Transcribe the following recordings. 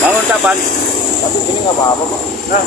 Bangun kapan? Tapi ini nggak apa-apa, Pak. Nah,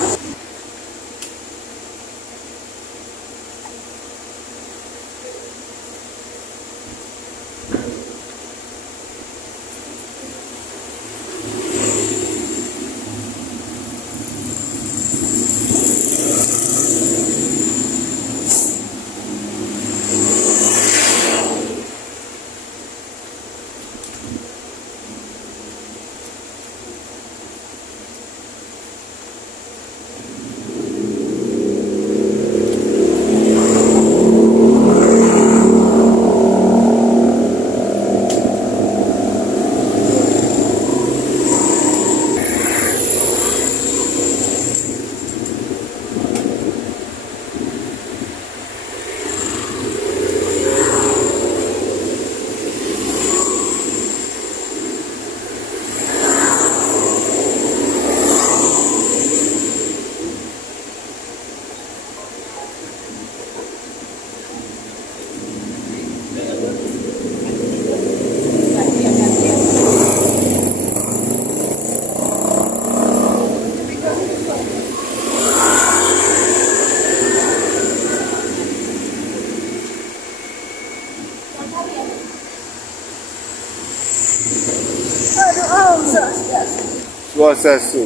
Swastiastu.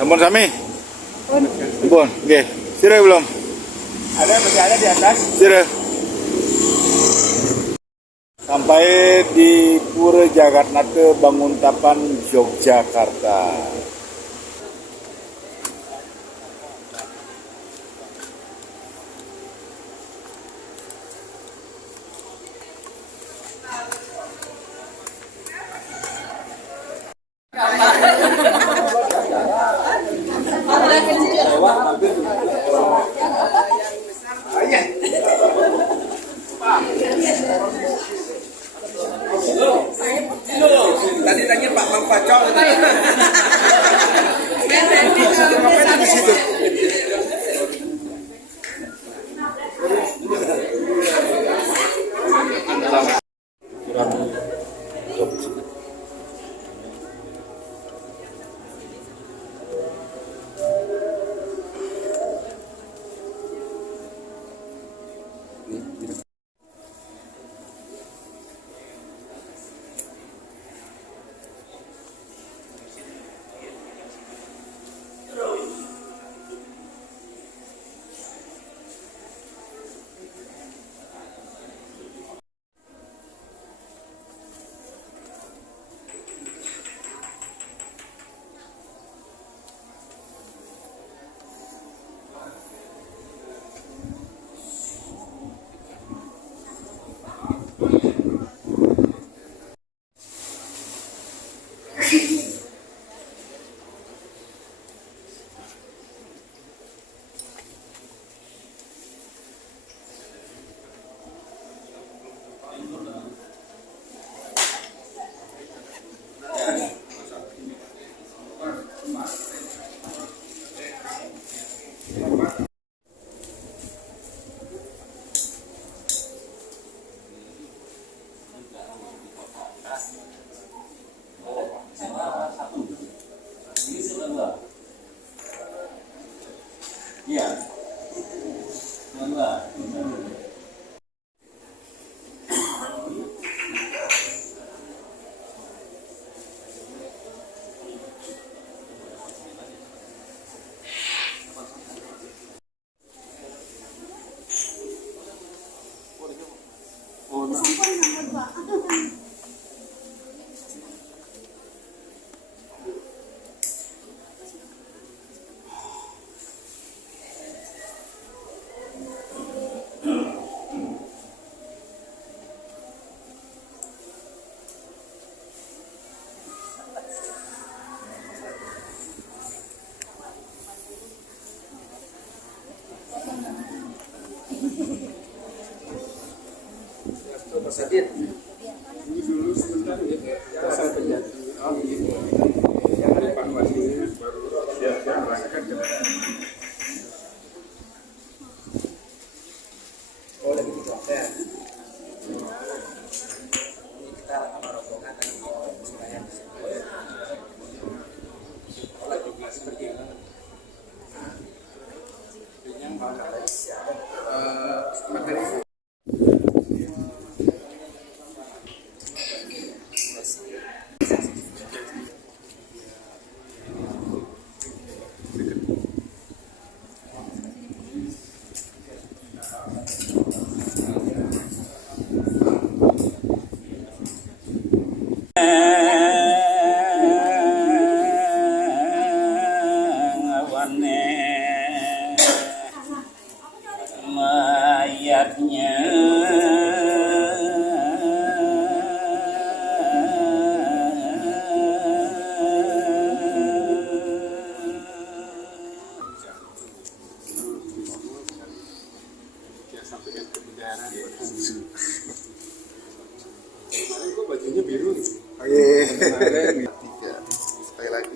Ampun Sami. Ampun, oke. Sire belum? masih ada di atas. Sire. Sampai di Pura Jagatnata Banguntapan, Yogyakarta. Tadi tanya Pak Mang Pacong. Di situ. Sedit. Ini dulu sebentar ya, dasar penjati. Oh gitu. Yang evakuasi ini baru siap-siap merasakan keadaan. Oh lagi di hotel. Ini kita sama rombongan dan supaya Lagi kelas perjalanan. Yang materi. Mayatnya Ya sampaikan ke bendara. Kemarin kok bajunya biru. Oke. Kemarin Sekali lagi.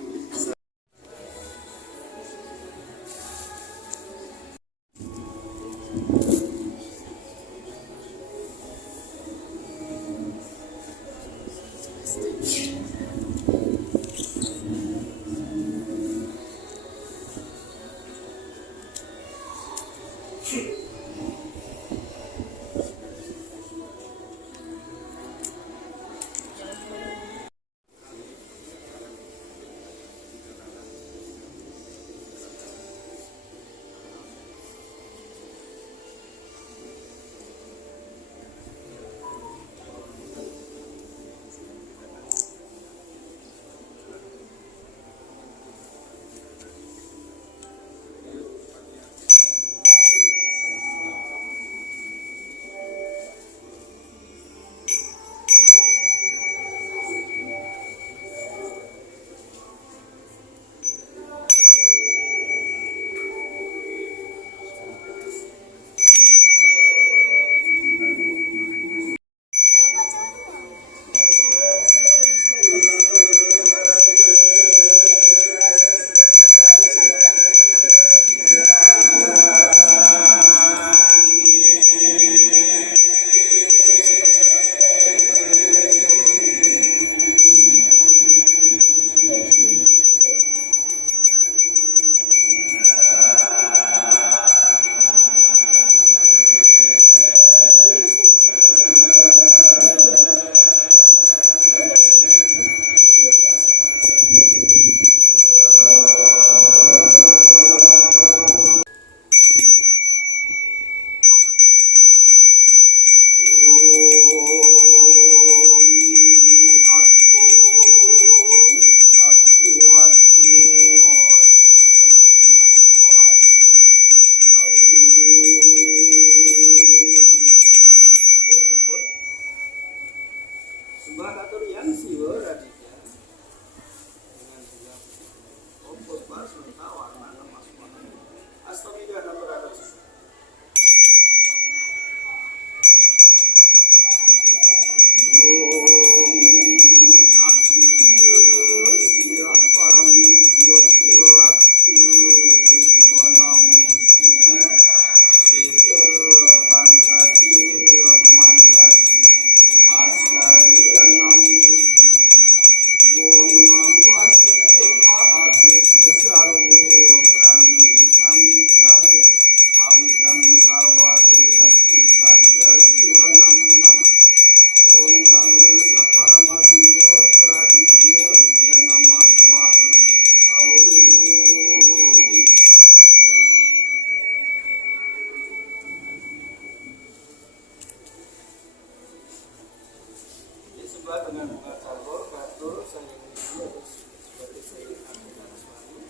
dengan bunga carbon, batur, sayang ini harus sebagai sayang akan suami.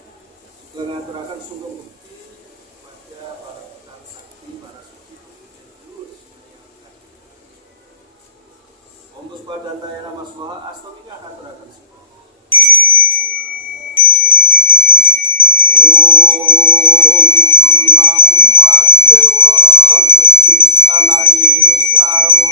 Juga ngaturakan sungguh bukti pada para putra sakti, para suci, terus menyiapkan. Om Puspada Daya Nama Swaha Astomika ngaturakan semua. Om Namo Dewa Sarwa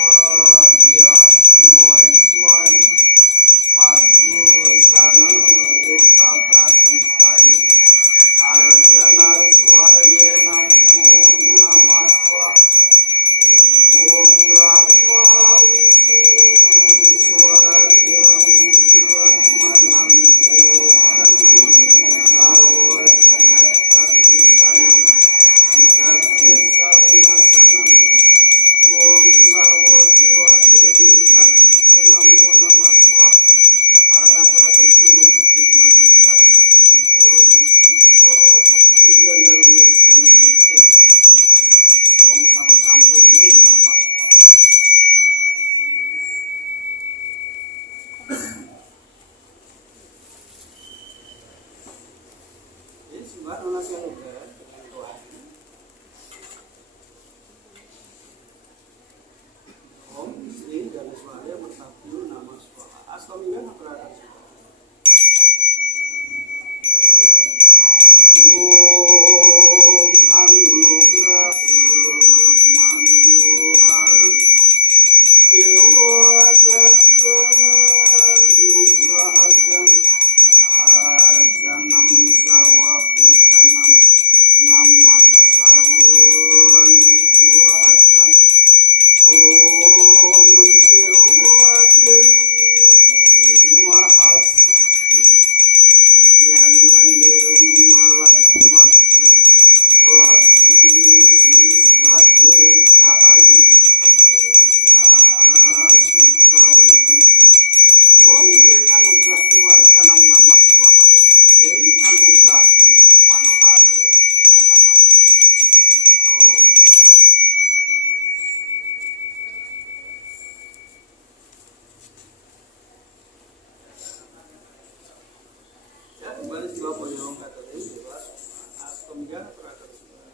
yang terakan semua.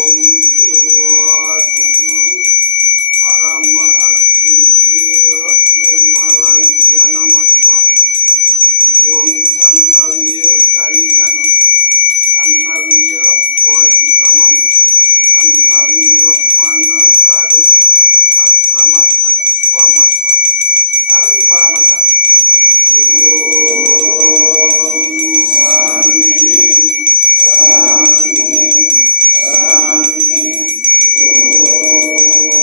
Om Dewa Sukma Parama Aksya Nirmalaya Namaswa Om Santawiya Kaikanusya Santawiya Wajikamam Santawiya Mana Sadus Atramat Atswama Swama Sekarang di Paramasan. Om Santi Santi Santi Om.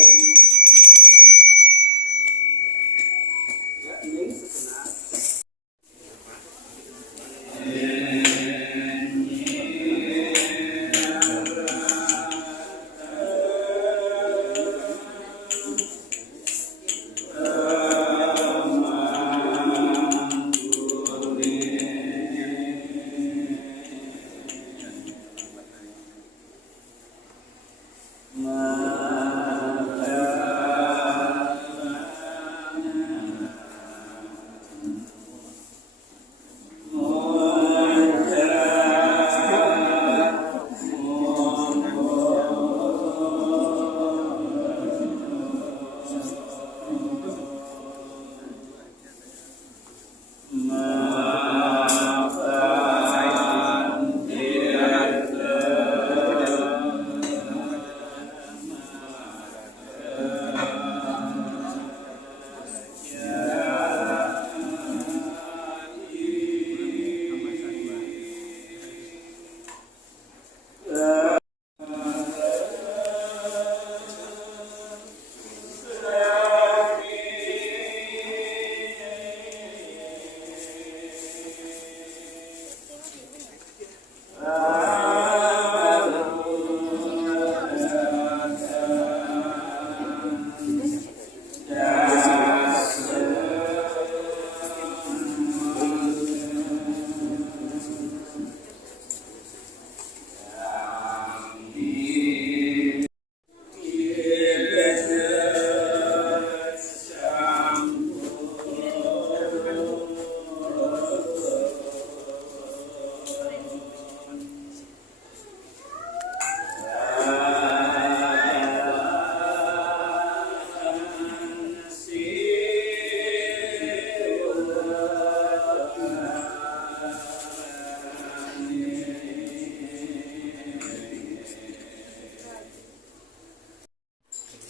Ya, ini sebenarnya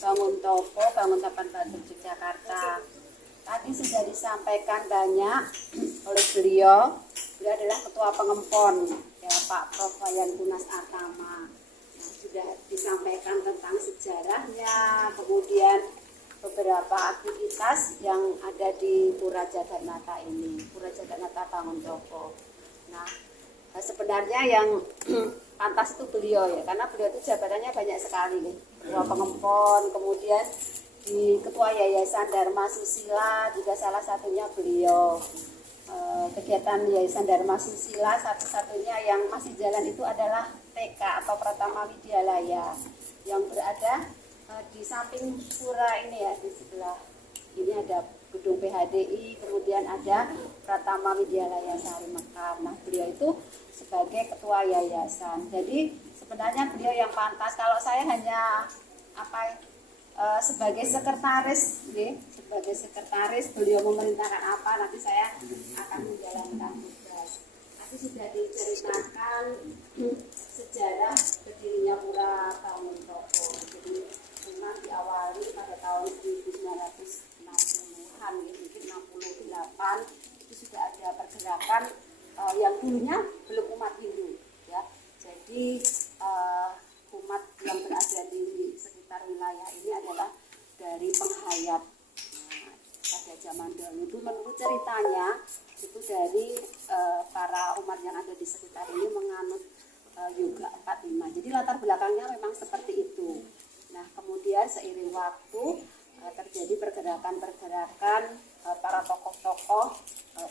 Bangun Toko, Bangun Tapan Batur Yogyakarta. Tadi sudah disampaikan banyak oleh beliau. Beliau adalah Ketua Pengempon, ya Pak Prof. Wayan Tunas Atama. Nah, sudah disampaikan tentang sejarahnya, kemudian beberapa aktivitas yang ada di Pura Jagannatha ini, Pura Jagannatha Bangun Toko. Nah, sebenarnya yang pantas itu beliau ya, karena beliau itu jabatannya banyak sekali nih. Ketua Pengempon, kemudian di Ketua Yayasan Dharma Susila juga salah satunya beliau. Kegiatan Yayasan Dharma Susila satu-satunya yang masih jalan itu adalah TK atau Pratama Widyalaya yang berada di samping pura ini ya, di sebelah ini ada gedung PHDI, kemudian ada Pratama Widyalaya Sari Mekar. Nah, beliau itu sebagai ketua yayasan. Jadi sebenarnya beliau yang pantas. Kalau saya hanya sebagai sekretaris, sebagai sekretaris beliau memerintahkan apa, nanti saya akan menjalankan tugas. Nanti sudah diceritakan sejarah berdirinya Pura Bangun Toko. Jadi memang diawali pada tahun 1960-an, mungkin 68 itu sudah ada pergerakan yang dulunya belum umat Hindu, ya. Jadi umat yang berada di sekitar wilayah ini adalah dari penghayat. Nah, pada zaman dahulu itu menurut ceritanya itu dari para umat yang ada di sekitar ini menganut yoga 45. Jadi latar belakangnya memang seperti itu. Nah, kemudian seiring waktu terjadi pergerakan-pergerakan para tokoh-tokoh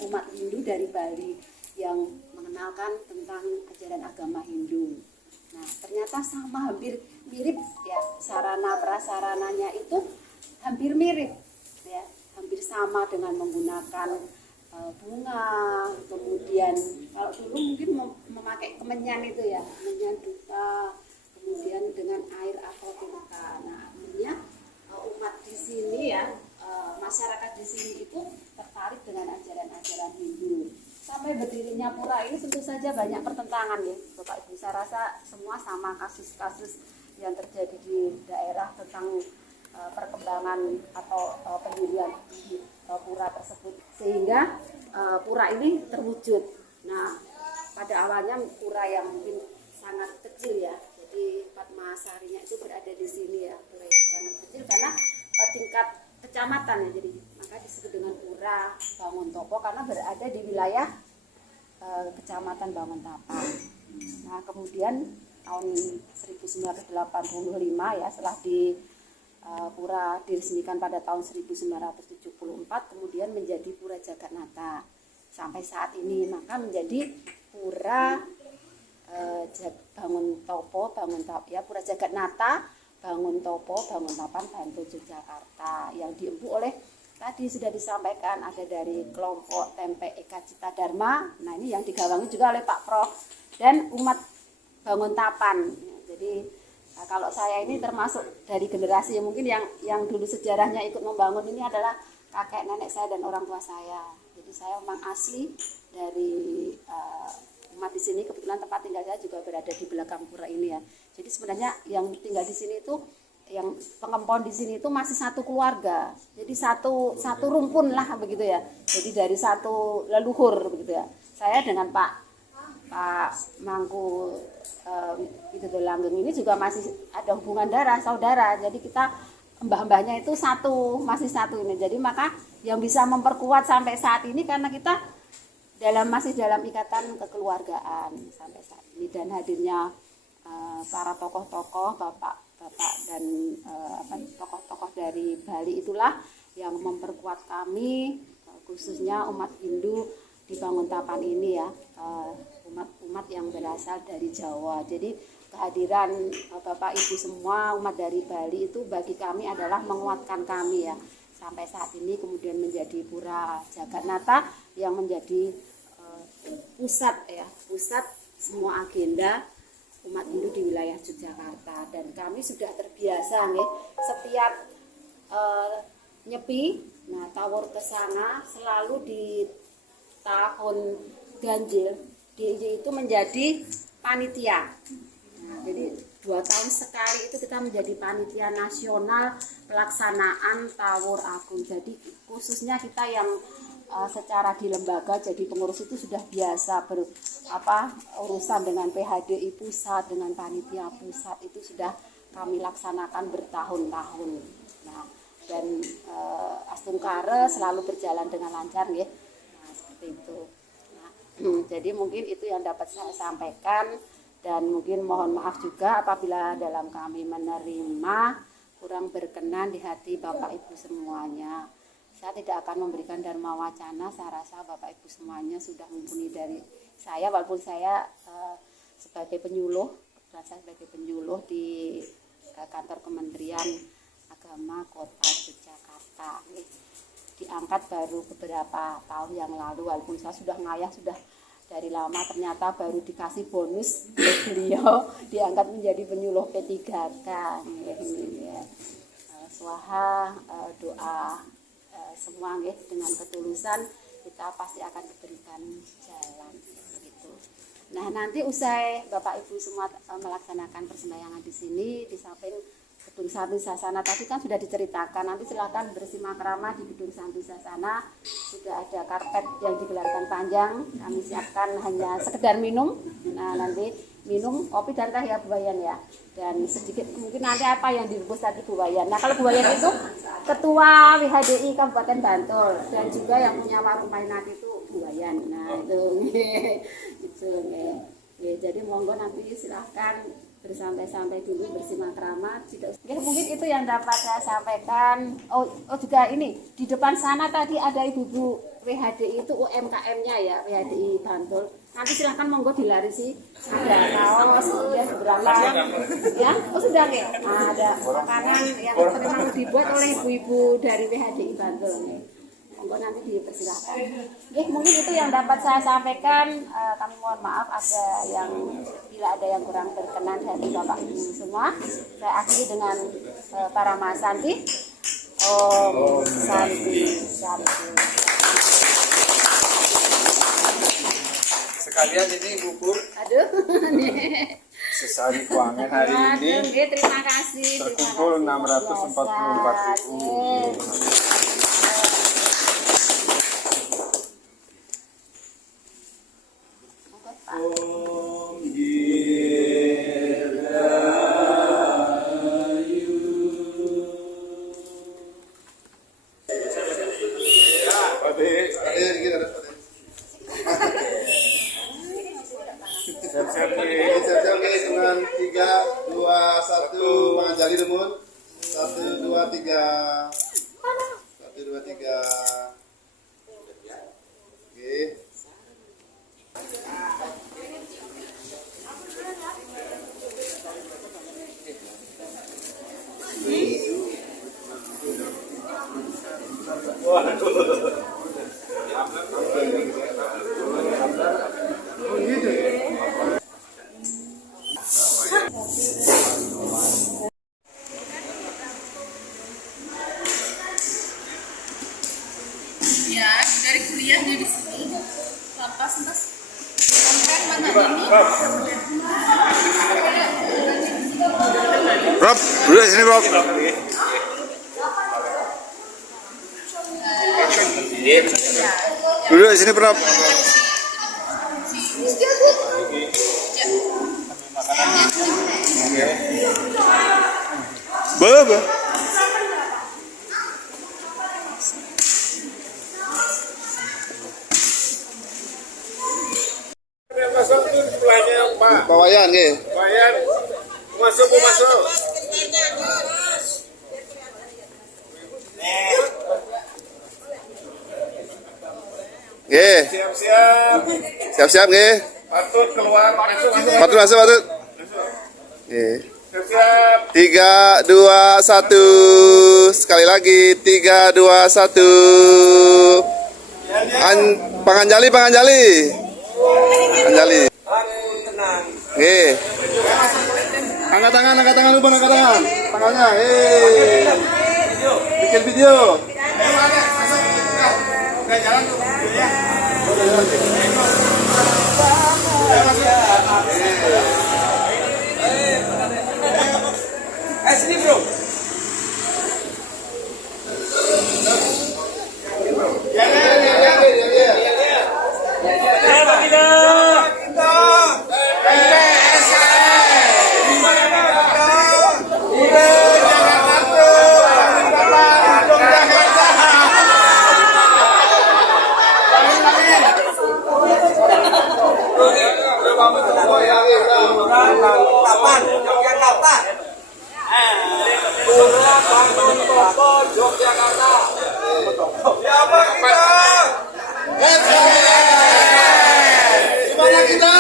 umat Hindu dari Bali yang mengenalkan tentang ajaran agama Hindu. Nah, ternyata sama, hampir mirip ya, sarana prasarananya itu hampir mirip ya, hampir sama dengan menggunakan bunga, kemudian kalau dulu mungkin memakai kemenyan itu ya, kemenyan duta, kemudian dengan air apotika. Nah akhirnya umat di sini ya, masyarakat di sini itu tertarik dengan ajaran-ajaran Hindu. Sampai berdirinya pura ini tentu saja banyak pertentangan ya Bapak Ibu. Saya rasa semua sama kasus-kasus yang terjadi di daerah tentang perkembangan atau pendirian di pura tersebut, sehingga pura ini terwujud. Nah pada awalnya pura yang mungkin sangat kecil ya, jadi Padmasarinya itu berada di sini ya, pura yang sangat kecil karena tingkat kecamatan ya, jadi maka disebut dengan Pura Banguntopo karena berada di wilayah kecamatan Banguntapan. Nah kemudian tahun 1985 ya, setelah di pura diresmikan pada tahun 1974, kemudian menjadi Pura Jagatnata sampai saat ini, maka menjadi Pura Banguntopo ya, Pura Jagatnata Banguntopo Banguntapan Bantul Yogyakarta, yang diempu oleh tadi sudah disampaikan ada dari kelompok Tempe Eka Cita Dharma. Nah ini yang digawangi juga oleh Pak Prof dan umat Banguntapan. Jadi kalau saya ini termasuk dari generasi mungkin yang dulu sejarahnya ikut membangun ini adalah kakek nenek saya dan orang tua saya. Jadi saya memang asli dari umat di sini. Kebetulan tempat tinggal saya juga berada di belakang pura ini ya. Jadi sebenarnya yang tinggal di sini itu, yang pengempon di sini itu masih satu keluarga. Jadi satu rumpun lah begitu ya. Jadi dari satu leluhur begitu ya. Saya dengan Pak Mangku Widodo Langgeng ini juga masih ada hubungan darah, saudara. Jadi kita mbah-mbahnya itu masih satu ini. Jadi maka yang bisa memperkuat sampai saat ini karena kita masih dalam ikatan kekeluargaan sampai saat ini, dan hadirnya para tokoh-tokoh bapak dan tokoh-tokoh dari Bali itulah yang memperkuat kami, khususnya umat Hindu di Banguntapan ini ya, umat yang berasal dari Jawa. Jadi kehadiran Bapak Ibu semua umat dari Bali itu bagi kami adalah menguatkan kami ya sampai saat ini, kemudian menjadi Pura Jagatnata yang menjadi pusat semua agenda umat Hindu di wilayah Yogyakarta. Dan kami sudah terbiasa nih setiap nyepi, nah tawur ke sana selalu di tahun ganjil DJ itu menjadi panitia. Nah, jadi 2 tahun sekali itu kita menjadi panitia nasional pelaksanaan Tawur Agung. Jadi khususnya kita yang secara di lembaga jadi pengurus itu sudah biasa urusan dengan PHDI pusat, dengan panitia pusat itu sudah kami laksanakan bertahun-tahun. Nah, dan Astungkare selalu berjalan dengan lancar ya. Nah, seperti itu. Nah, jadi mungkin itu yang dapat saya sampaikan, dan mungkin mohon maaf juga apabila dalam kami menerima kurang berkenan di hati Bapak Ibu semuanya. Saya tidak akan memberikan dharma wacana, saya rasa Bapak Ibu semuanya sudah mumpuni dari saya, walaupun saya sebagai penyuluh di kantor Kementerian Agama Kota Yogyakarta. Diangkat baru beberapa tahun yang lalu, walaupun saya sudah ngayah, sudah dari lama, ternyata baru dikasih bonus beliau diangkat menjadi penyuluh P3K. Swaha doa semua dengan ketulusan kita pasti akan diberikan jalan begitu. Nah nanti usai Bapak Ibu semua melaksanakan persembahyangan di sini, di samping Gedung Santi Sasana tadi kan sudah diceritakan, nanti silakan bersima-krama di Gedung Santi Sasana. Sudah ada karpet yang digelarkan panjang, kami siapkan hanya sekedar minum. Nah nanti minum kopi dan teh ya Bu Wayan ya, dan sedikit mungkin nanti apa yang direbus tadi Bu Wayan. Nah kalau Bu Wayan itu Ketua WHDI Kabupaten Bantul, dan juga yang punya warung mainan itu Bu Wayan. Nah itu itu jadi monggo nanti silahkan bersantai-santai dulu, bersima-krama. Mungkin itu yang dapat saya sampaikan. Oh juga ini di depan sana tadi ada ibu-ibu WHDI itu UMKM-nya ya, WHDI Bantul. Nanti silahkan monggo dilarisi, ada kaos ya beberapa ya. Oh sudah nih, ada makanan yang memang dibuat oleh ibu-ibu dari WHDI Bantul nih. Monggo nanti dipersilakan. Oke, mungkin itu yang dapat saya sampaikan. Kami mohon maaf bila ada yang kurang berkenan dari Bapak Ibu semua. Saya akhiri dengan para Mahasanti. Om Santi Santi. Sekalian ini bubur Aduh. Sesari keuangan hari ini Waduh, terima kasih. terkumpul 644.000. Siap-siap guys, dengan 3, 2, 1, menganjali demun. 1, 2, 3. 1, 2, 3. Oke. Ya, dari kuliah di sini. Lepas mas, kan mana ini? Rob, duduk di sini Rob. Duduk di sini Rob. Baba. Masuk tuh sebelahnya Pak. Pawayan nggih. Bayar. Masuk Bu, masuk. Nggih. Siap-siap. Siap-siap nggih. Patut keluar, masuk. Patut masuk, patut. Nggih. Siap-siap. 3, 2, 1. Sekali lagi 3, 2, 1. Panganjali, panganjali. Panganjali. Nggih. Angkat tangan lu, Bang, angkat tangan. Tangannya. Bikin video. Udah jalan tuh videonya. sini bro. Kapan? Yogyakarta. Yogyakarta. Siapa kita? Gimana kita?